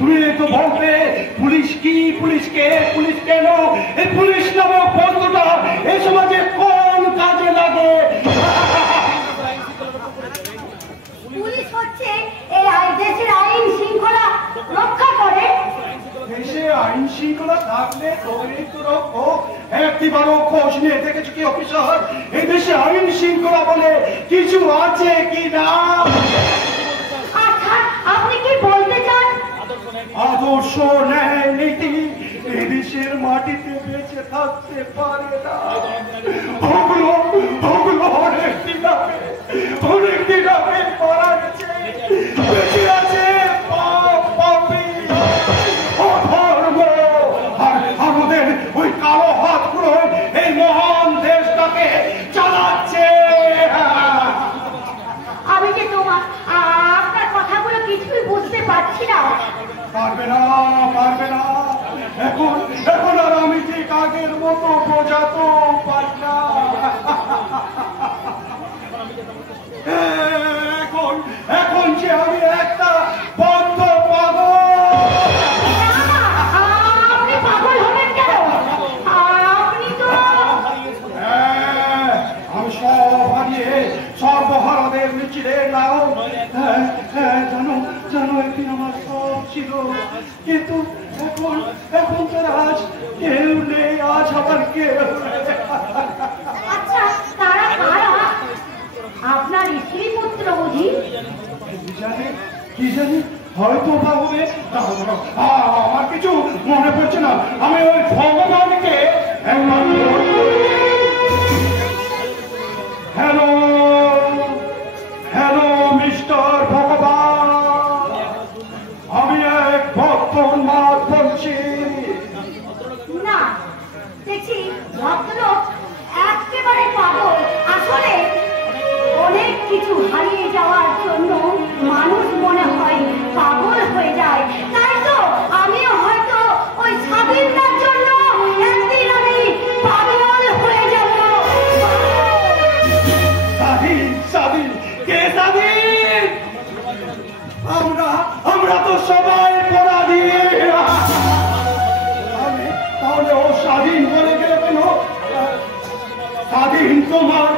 তুমি তো বলতে পুলিশ কি, পুলিশ কে, পুলিশ কেন, এই পুলিশ নামক বন্ধুটা এই সমাজে কোন কাজে লাগে? পুলিশ হচ্ছে এই দেশের আইন শৃঙ্খলা রক্ষা করে। দেশে আইন শৃঙ্খলা থাকলে তবেই তো রক্ষক। একটিবারও খোঁজ নিয়ে দেখেছো কি অফিসার এই দেশে আইন শৃঙ্খলা বলে কিছু আছে কি না? আচ্ছা, আপনি কি বলতে চান? আদর্শ ন্যায় নীতি এই দেশের মাটিতে বেঁচে থাকতে পারে না। ওগুলো অনেক দিন আগে মারা গেছে। বেঁচে আছে পাপী, অধর্ম, আর আমাদের ওই কালো হাতগুলো এই মহান দেশটাকে চালাচ্ছে। আমি যে আপনার কথাগুলো কিছুই বুঝতে পারছি না। পারবে না। এখন আর আমি ঠিক আগের মতো বোঝাতে পারি না। এখন যে আমি একটা বদ্ধ পাগল। আপনি পাগল হবেন কেন? আপনি তো আমি সব হারিয়ে সর্বহারাদের মিছিলে নাও। জানো একদিন আমার সব ছিল, কিন্তু এখন তোর আজ কেউ নেই, আজ আবার কেউ। আচ্ছা, তারা কারা? আপনার স্ত্রী পুত্র বুঝি? কি জানি হয়তো বা হবে। আমার কিছু মনে পড়ছে না। আমি ওই ভগবানকে হ্যালো মিস্টার ভগবান, আমি এক ভক্তনাথ বলছি। না, দেখছি ভদ্রলোক একেবারে পাগল। আসলে অনেক কিছু হারিয়ে যাওয়ার জন্য মানুষ মনে হয় পাগল হয়ে যায়। তাই তো আমিও হয়তো ওই স্বাধীনতার জন্য একদিন আমি পাগল হয়ে যাব। স্বাধীন কে স্বাধীন? আমরা তো সবাই পরাধীন। তাহলে ও স্বাধীন বলে গেল কেন? স্বাধীন তোমার